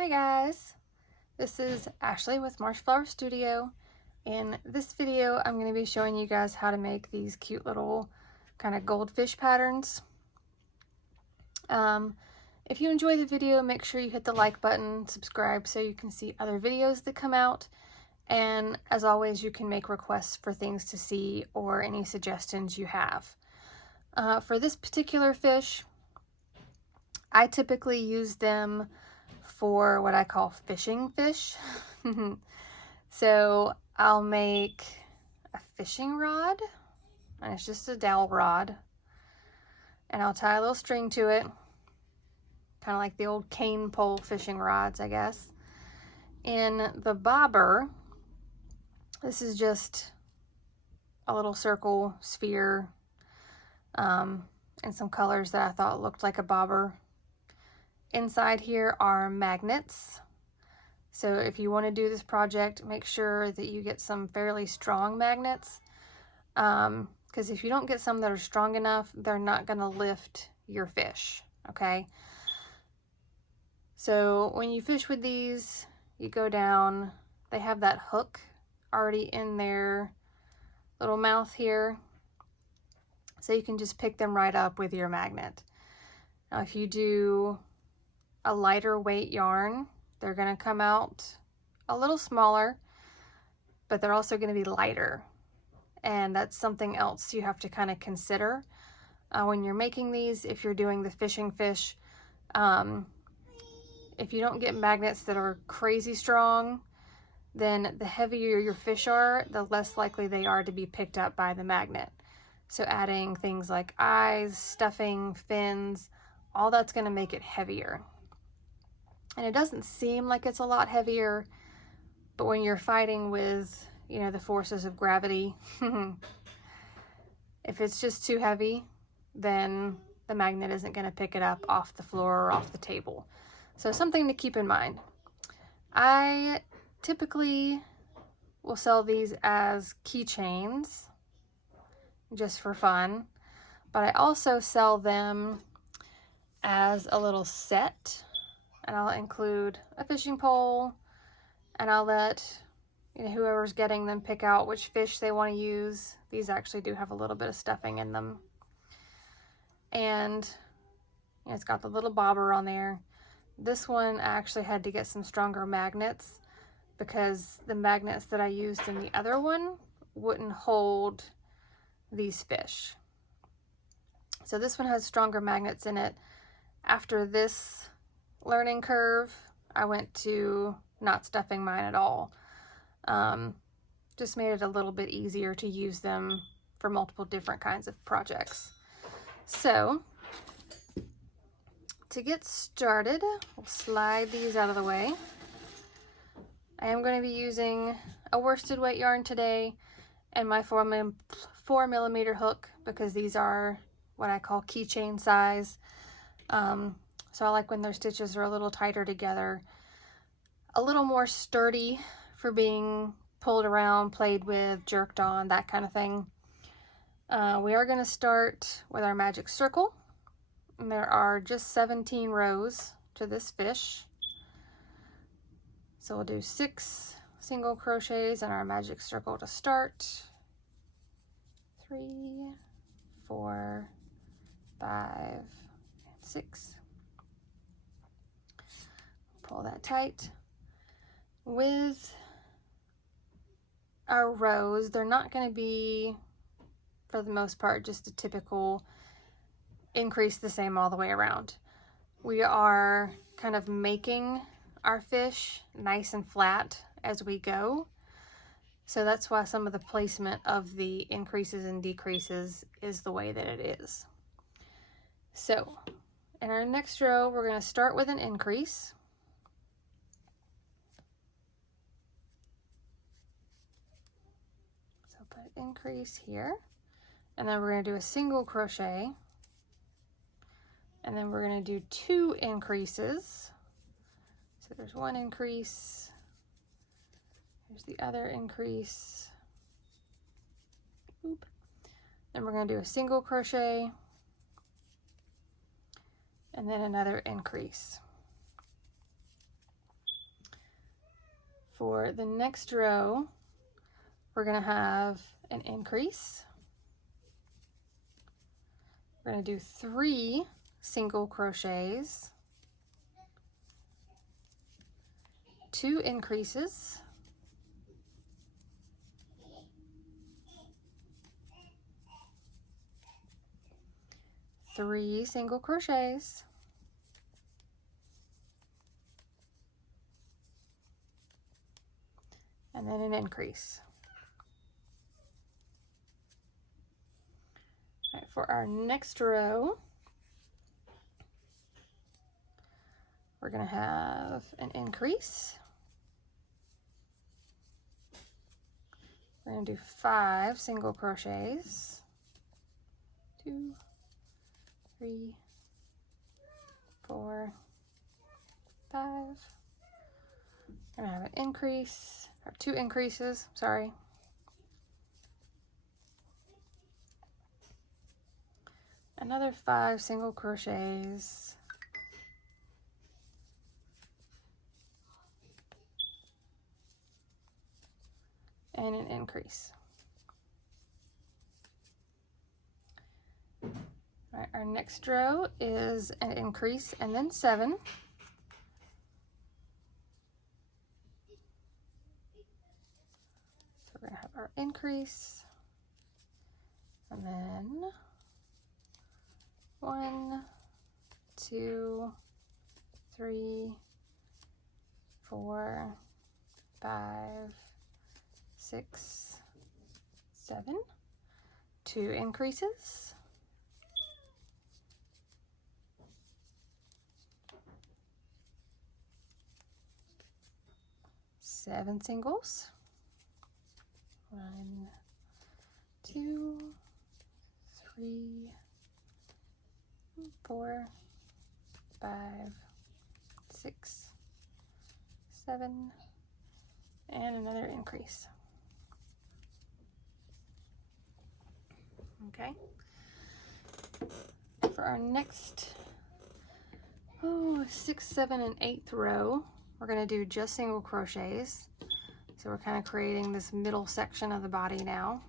Hi guys, this is Ashley with Marshflower Studio. In this video I'm going to be showing you guys how to make these cute little kind of goldfish patterns. If you enjoy the video, make sure you hit the like button, subscribe so you can see other videos that come out, and as always you can make requests for things to see or any suggestions you have. For this particular fish, I typically use them for what I call fishing fish. So I'll make a fishing rod, and it's just a dowel rod, and I'll tie a little string to it, kind of like the old cane pole fishing rods, I guess. In the bobber, this is just a little circle sphere and some colors that I thought looked like a bobber. Inside here are magnets. So if you want to do this project, make sure that you get some fairly strong magnets, because if you don't get some that are strong enough, they're not going to lift your fish, okay? So when you fish with these, you go down, they have that hook already in their little mouth here, so you can just pick them right up with your magnet. Now if you do a lighter weight yarn, they're going to come out a little smaller, but they're also going to be lighter. And that's something else you have to kind of consider when you're making these. If you're doing the fishing fish, if you don't get magnets that are crazy strong, then the heavier your fish are, the less likely they are to be picked up by the magnet. So adding things like eyes, stuffing, fins, all that's going to make it heavier. And it doesn't seem like it's a lot heavier, but when you're fighting with, you know, the forces of gravity, if it's just too heavy, then the magnet isn't going to pick it up off the floor or off the table. So something to keep in mind. I typically will sell these as keychains just for fun, but I also sell them as a little set. And I'll include a fishing pole, and I'll let, you know, whoever's getting them pick out which fish they want to use. These actually do have a little bit of stuffing in them. And you know, it's got the little bobber on there. This one I actually had to get some stronger magnets because the magnets that I used in the other one wouldn't hold these fish. So this one has stronger magnets in it. After this learning curve, I went to not stuffing mine at all. Just made it a little bit easier to use them for multiple different kinds of projects. So to get started, we'll slide these out of the way. I am going to be using a worsted weight yarn today and my 4mm hook, because these are what I call keychain size. So I like when their stitches are a little tighter together, a little more sturdy for being pulled around, played with, jerked on, that kind of thing. We are going to start with our magic circle, and there are just 17 rows to this fish. So we'll do 6 single crochets in our magic circle to start. 3, 4, 5, 6. Pull that tight. With our rows, they're not going to be, for the most part, just a typical increase the same all the way around. We are kind of making our fish nice and flat as we go. So that's why some of the placement of the increases and decreases is the way that it is. So in our next row, we're going to start with an increase. Put increase here, and then we're going to do a single crochet, and then we're going to do 2 increases. So there's 1 increase, here's the other increase. Oop. Then we're going to do a single crochet and then another increase. For the next row, we're going to have an increase. We're going to do 3 single crochets, 2 increases, 3 single crochets, and then an increase. All right, for our next row, we're going to have an increase. We're going to do 5 single crochets, 2, 3, 4, 5. We're going to have an increase, or 2 increases, sorry. Another 5 single crochets. And an increase. All right, our next row is an increase and then 7. So we're going to have our increase and then 1, 2, 3, 4, 5, 6, 7, 2 increases, 7 singles, 1, 2, 3, 4, 5, 6, 7, and another increase. Okay. For our next 6th, 7th, and 8th row, we're going to do just single crochets. So we're kind of creating this middle section of the body now.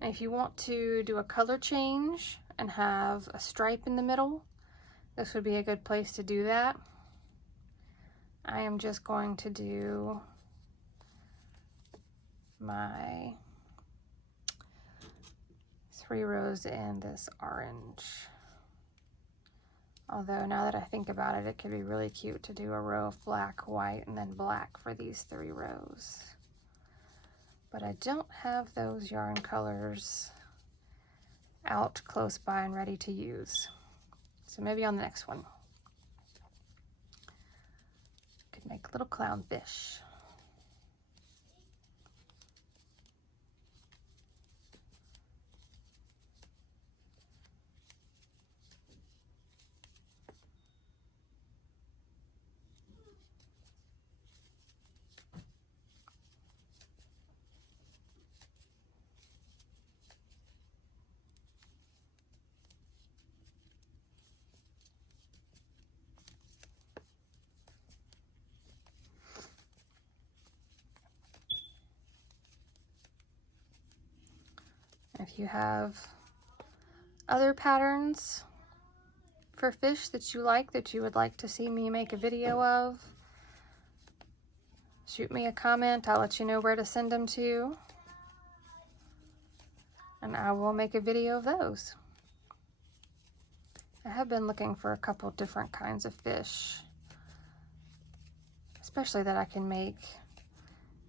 And if you want to do a color change and have a stripe in the middle, this would be a good place to do that. I am just going to do my 3 rows in this orange. Although now that I think about it, it could be really cute to do a row of black, white, and then black for these 3 rows. But I don't have those yarn colors out close by and ready to use. So maybe on the next one. Could make a little clownfish. If you have other patterns for fish that you like, that you would like to see me make a video of, shoot me a comment. I'll let you know where to send them to, and I will make a video of those. I have been looking for a couple different kinds of fish, especially that I can make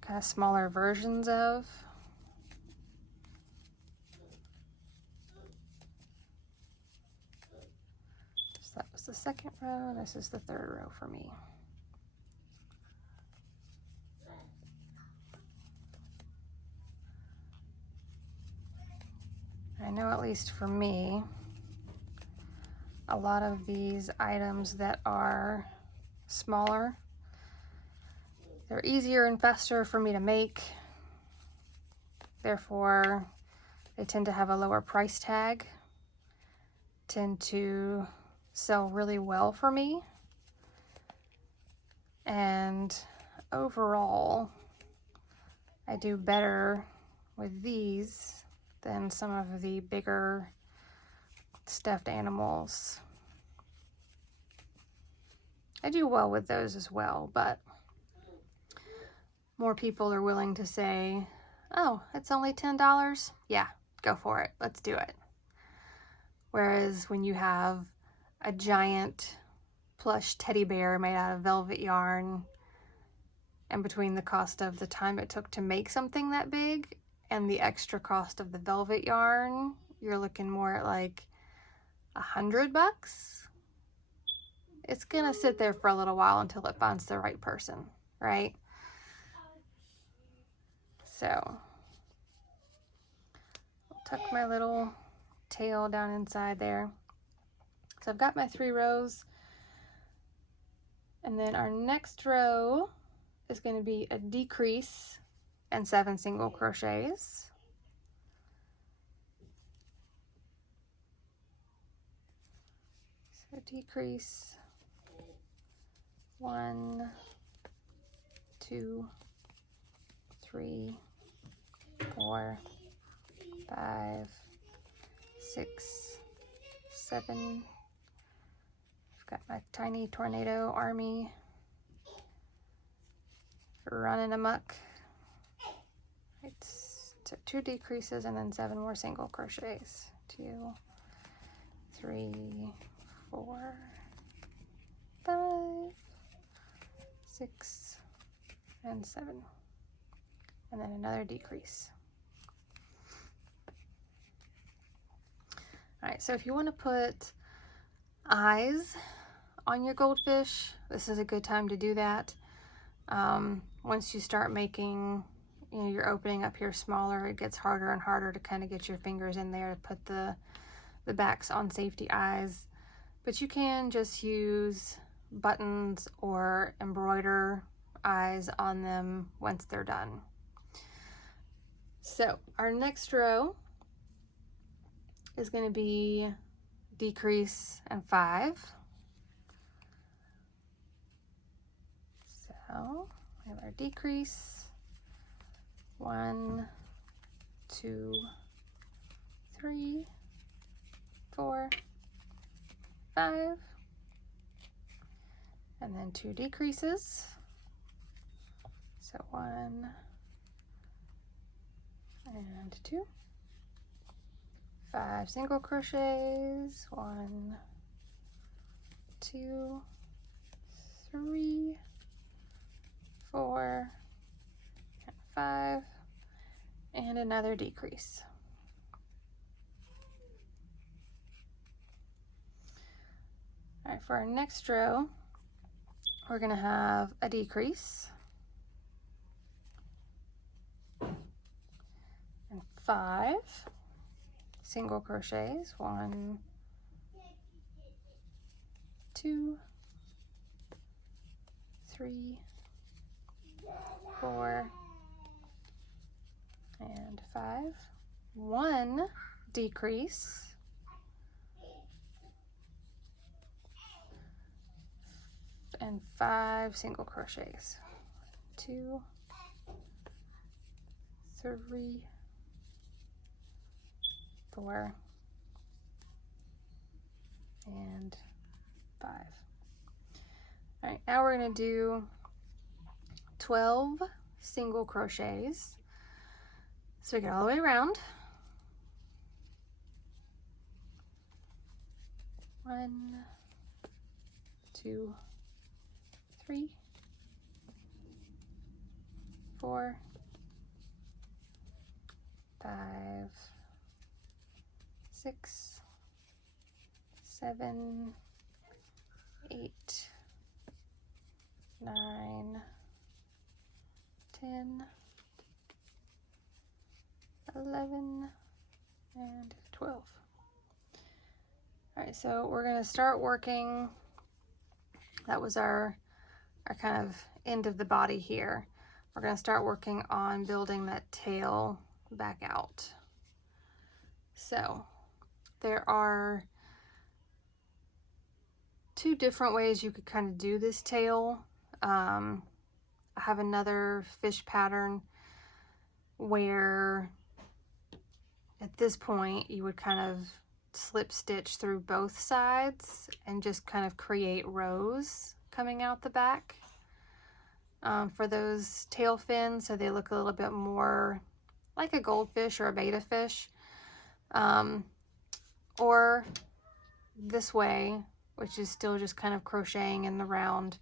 kind of smaller versions of. So that was the 2nd row, this is the 3rd row for me. I know, at least for me, a lot of these items that are smaller, they're easier and faster for me to make. Therefore, they tend to have a lower price tag, tend to sell really well for me. And overall, I do better with these than some of the bigger stuffed animals. I do well with those as well, but more people are willing to say, oh, it's only $10? Yeah, go for it. Let's do it. Whereas when you have a giant plush teddy bear made out of velvet yarn, and between the cost of the time it took to make something that big and the extra cost of the velvet yarn, you're looking more at like $100. It's gonna sit there for a little while until it finds the right person, right? So I'll tuck my little tail down inside there. So I've got my 3 rows, and then our next row is going to be a decrease and 7 single crochets. So decrease 1, 2, 3, 4, 5, 6, 7. I've got my tiny tornado army running amok. Right, so 2 decreases and then 7 more single crochets. 2, 3, 4, 5, 6, and 7. And then another decrease. All right, so if you want to put eyes on your goldfish, this is a good time to do that. Once you start making, you're opening up here smaller, it gets harder and harder to kind of get your fingers in there to put the backs on safety eyes. But you can just use buttons or embroider eyes on them once they're done. So our next row is going to be decrease and 5. So we have our decrease, 1, 2, 3, 4, 5, and then 2 decreases. So 1 and 2. 5 single crochets, 1, 2, 3, 4, and 5, and another decrease. All right, for our next row, we're going to have a decrease and 5 single crochets, 1, 2, 3, 4, and 5. 1 decrease, and 5 single crochets. 2, 3, 4, and 5. All right, now we're going to do 12 single crochets. So we get all the way around. 1, 2, 3, 4, 5, 6, 7, 8, 9, 10, 11, and 12. All right, so we're going to start working. That was our kind of end of the body here. We're going to start working on building that tail back out. So there are 2 different ways you could kind of do this tail. I have another fish pattern where at this point you would kind of slip stitch through both sides and just kind of create rows coming out the back for those tail fins, so they look a little bit more like a goldfish or a betta fish, or this way, which is still just kind of crocheting in the round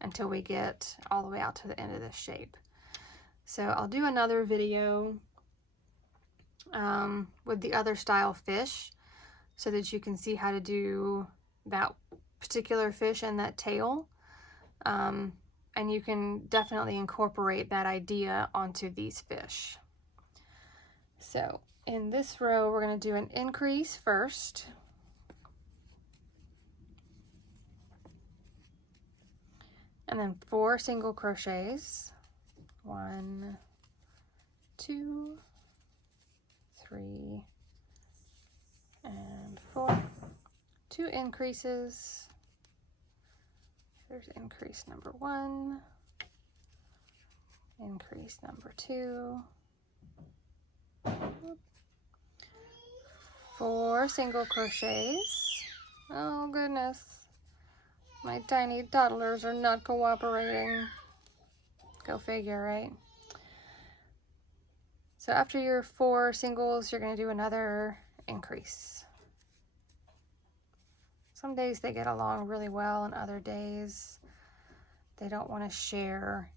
until we get all the way out to the end of this shape. So I'll do another video with the other style fish so that you can see how to do that particular fish and that tail. And you can definitely incorporate that idea onto these fish. So in this row, we're going to do an increase first. And then 4 single crochets. 1, 2, 3, and 4. 2 increases. There's increase number 1, increase number 2, 4 single crochets. Oh goodness, my tiny toddlers are not cooperating. Go figure, right? So after your 4 singles, you're going to do another increase. Some days they get along really well, and other days they don't want to share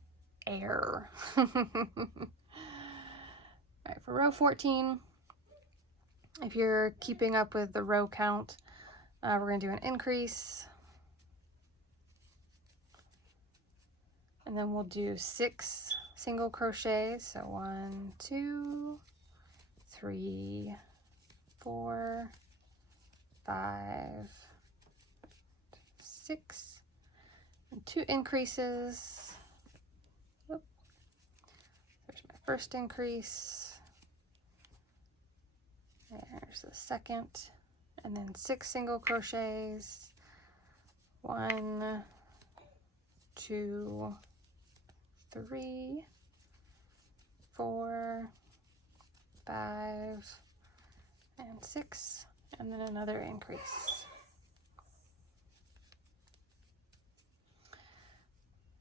air. All right, for row 14, if you're keeping up with the row count, we're going to do an increase. And then we'll do 6 single crochets. So 1, 2, 3, 4, 5, 6, and 2 increases. Oop. There's my first increase. There's the second, and then 6 single crochets. 1, 2, 3, 4, 5, and 6, and then another increase.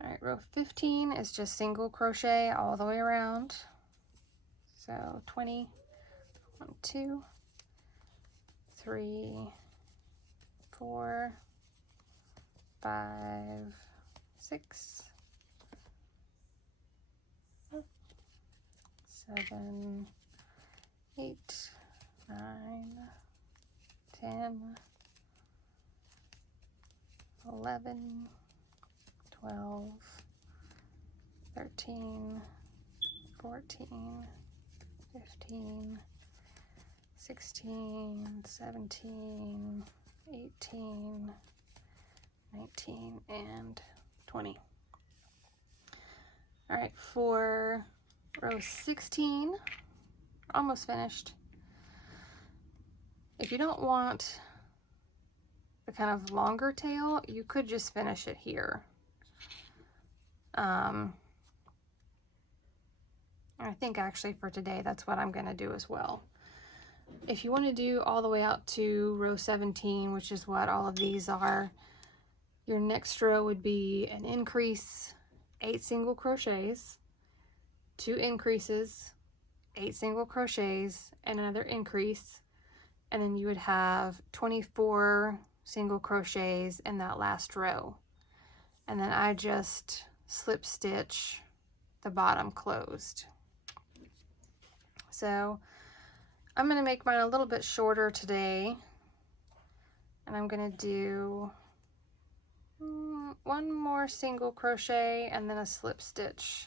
All right, row 15 is just single crochet all the way around. So 20, 1, 2, 3, 4, 5, 6, 7, 8, 9, 10, 11, 12, 13, 14, 15, 16, 17, 18, 19, and 20. All right, for row 16, almost finished. If you don't want the kind of longer tail, you could just finish it here. I think actually for today, that's what I'm gonna do as well. If you want to do all the way out to row 17, which is what all of these are, your next row would be an increase, 8 single crochets, 2 increases, 8 single crochets, and another increase, and then you would have 24 single crochets in that last row. And then I just slip stitch the bottom closed. So I'm going to make mine a little bit shorter today, and I'm going to do 1 more single crochet and then a slip stitch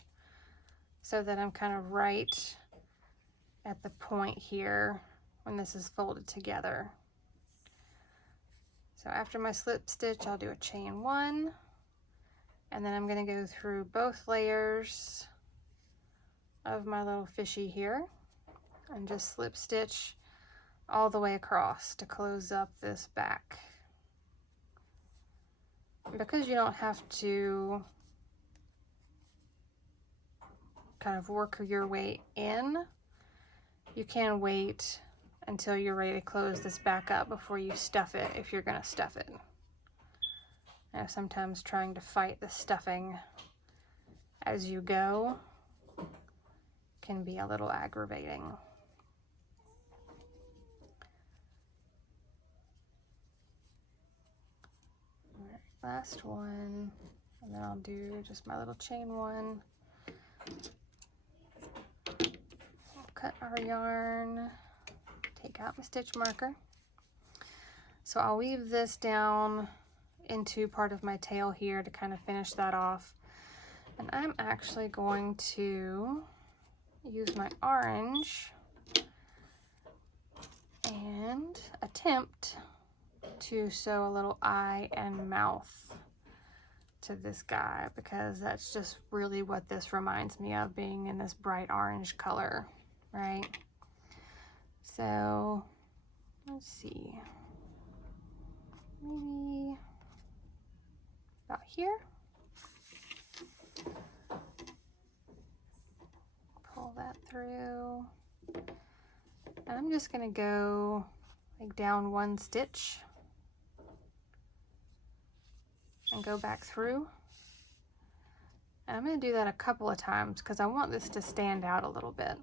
so that I'm kind of right at the point here when this is folded together. So after my slip stitch, I'll do a chain 1, and then I'm going to go through both layers of my little fishy here and just slip stitch all the way across to close up this back. Because you don't have to kind of work your way in. You can wait until you're ready to close this back up before you stuff it, if you're going to stuff it. Now, sometimes trying to fight the stuffing as you go can be a little aggravating. All right, last one, and then I'll do just my little chain one. I'll cut our yarn, take out my stitch marker. So I'll weave this down into part of my tail here to kind of finish that off. And I'm actually going to use my orange and attempt to sew a little eye and mouth to this guy, because that's just really what this reminds me of, being in this bright orange color, right? So let's see, maybe about here. Pull that through. And I'm just going to go like down one stitch and go back through. And I'm going to do that a couple of times because I want this to stand out a little bit.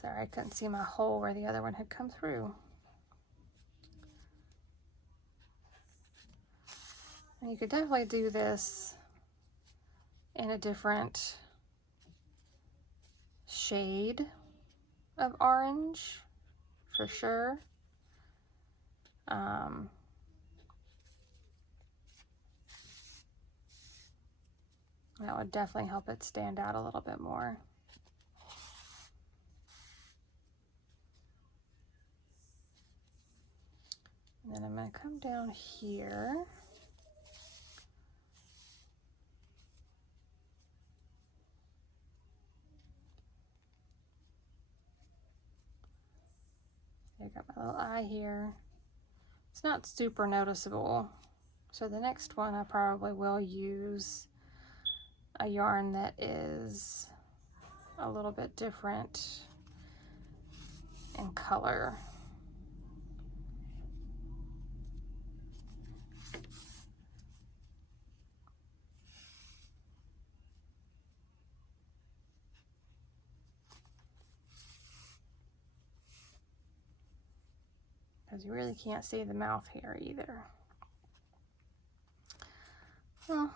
Sorry, I couldn't see my hole where the other one had come through. And you could definitely do this in a different shade of orange, for sure. That would definitely help it stand out a little bit more. And then I'm going to come down here. I got my little eye here. It's not super noticeable. So the next one I probably will use a yarn that is a little bit different in color. Because you really can't see the mouth here either. Well,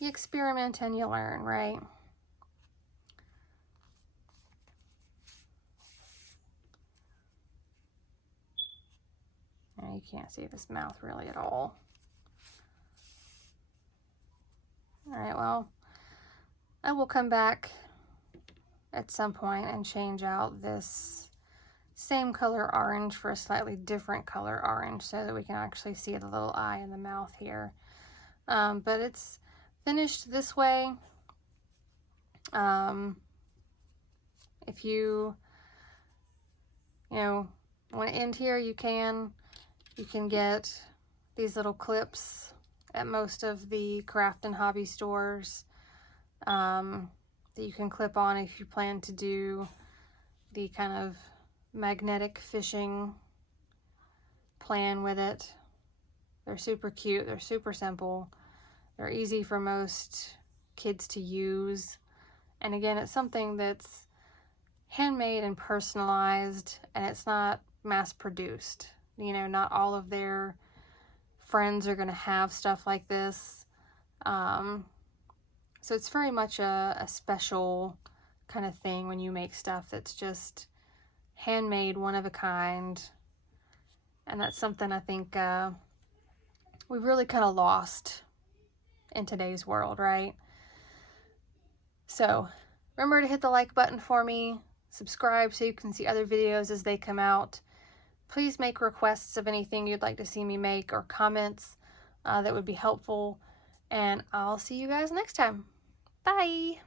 you experiment and you learn, right? And you can't see this mouth really at all. All right, well, I will come back at some point and change out this same color orange for a slightly different color orange so that we can actually see the little eye in the mouth here. But it's finished this way. If you want to end here, you can get these little clips at most of the craft and hobby stores that you can clip on if you plan to do the kind of magnetic fishing plan with it. They're super cute, they're super simple, they're easy for most kids to use, and again, it's something that's handmade and personalized, and it's not mass produced. Not all of their friends are going to have stuff like this, so it's very much a special kind of thing when you make stuff that's just handmade, one of a kind. And that's something I think we've really kind of lost in today's world, right? So remember to hit the like button for me, subscribe so you can see other videos as they come out. Please make requests of anything you'd like to see me make, or comments that would be helpful, and I'll see you guys next time. Bye!